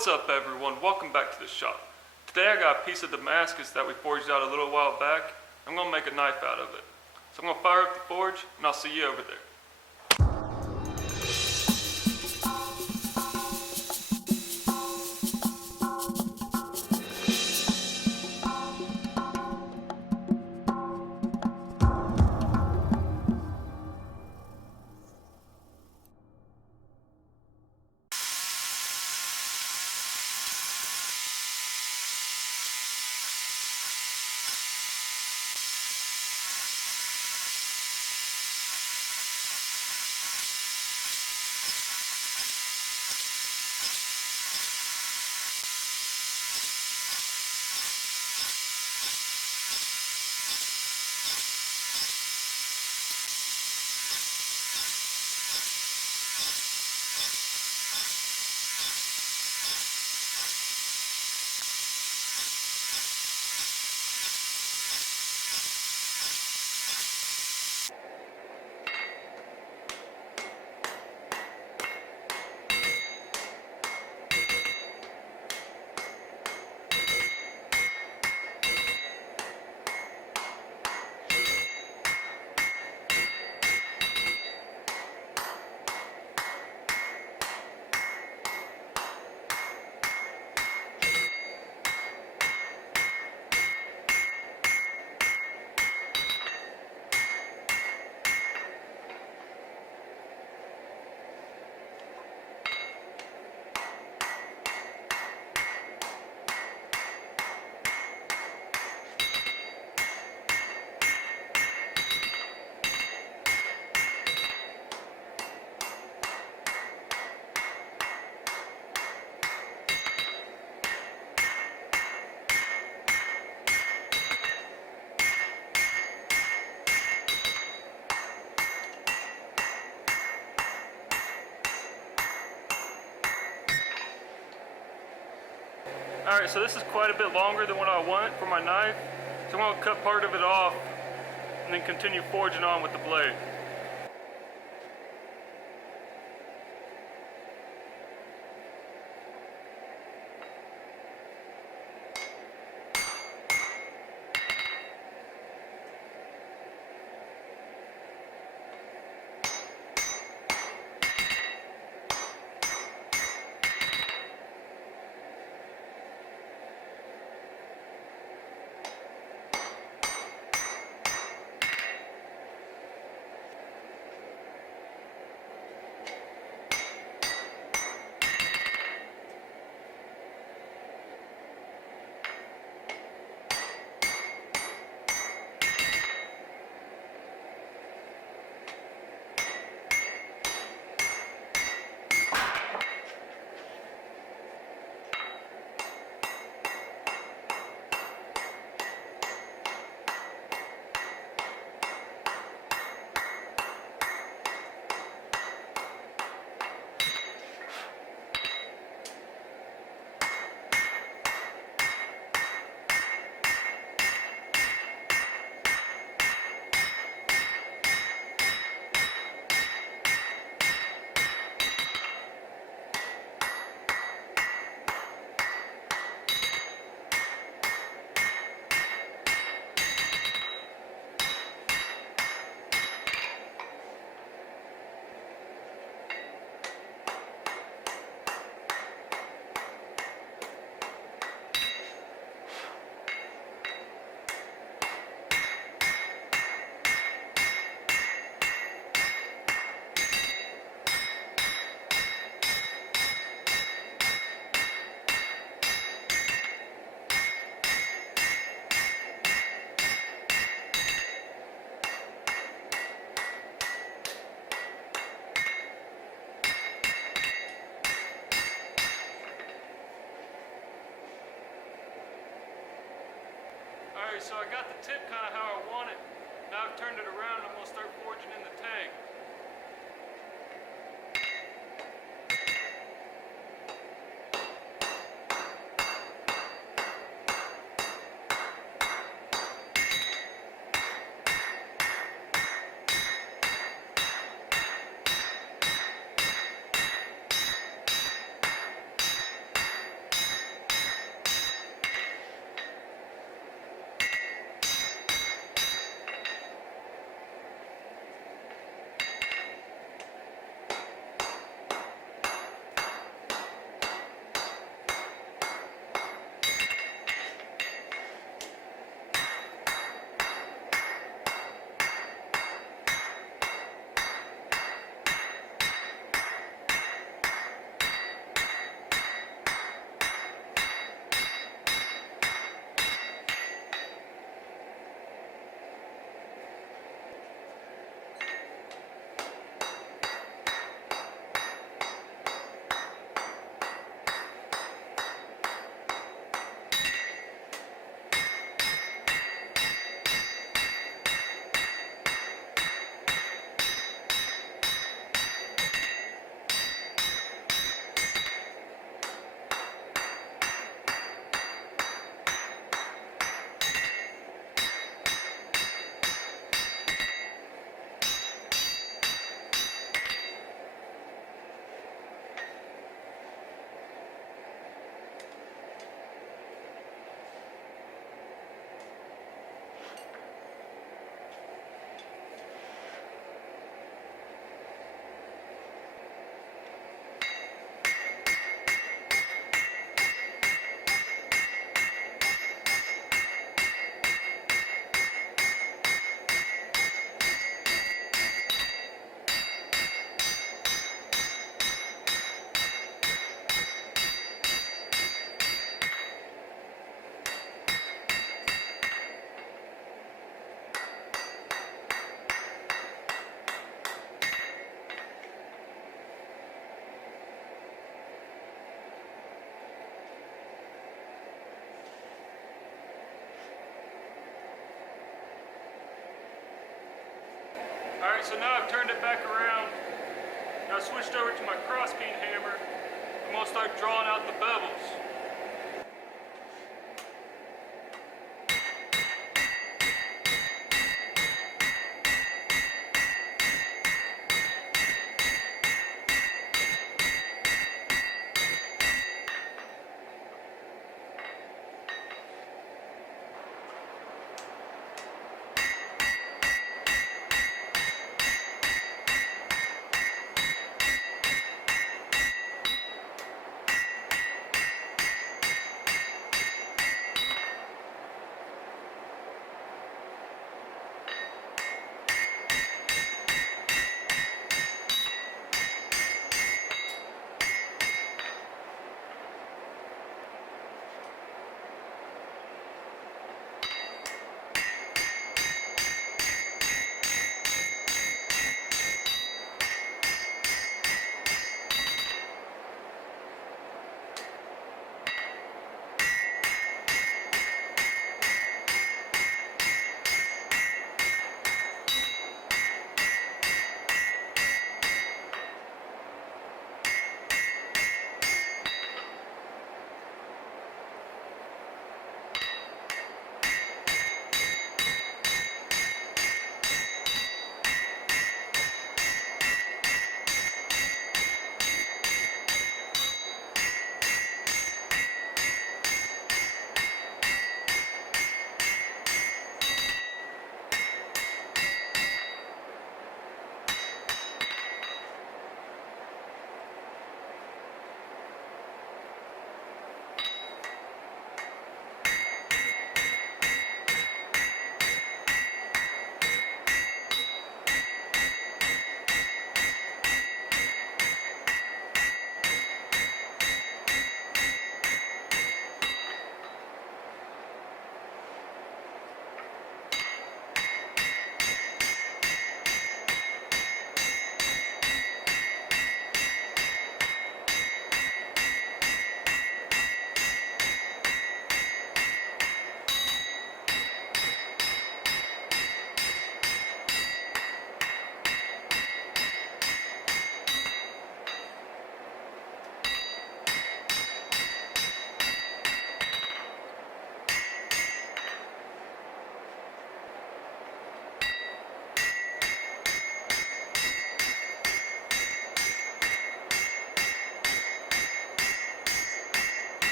What's up everyone, welcome back to the shop. Today I got a piece of Damascus that we forged out a little while back. I'm going to make a knife out of it. So I'm going to fire up the forge and I'll see you over there. Alright, so this is quite a bit longer than what I want for my knife. So I'm going to cut part of it off and then continue forging on with the blade. Alright, so I got the tip kind of how I want it. Now I've turned it around, I'm going to start forging in the tank. Alright, so now I've turned it back around. Now I switched over to my crossbeam hammer. I'm gonna start drawing out the bevels.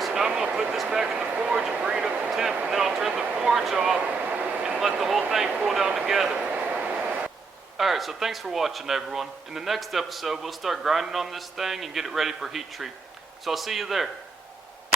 Alright, so now I'm gonna put this back in the forge and bring it up to temp, and then I'll turn the forge off and let the whole thing cool down together. Alright, so thanks for watching, everyone. In the next episode, we'll start grinding on this thing and get it ready for heat treat. So I'll see you there.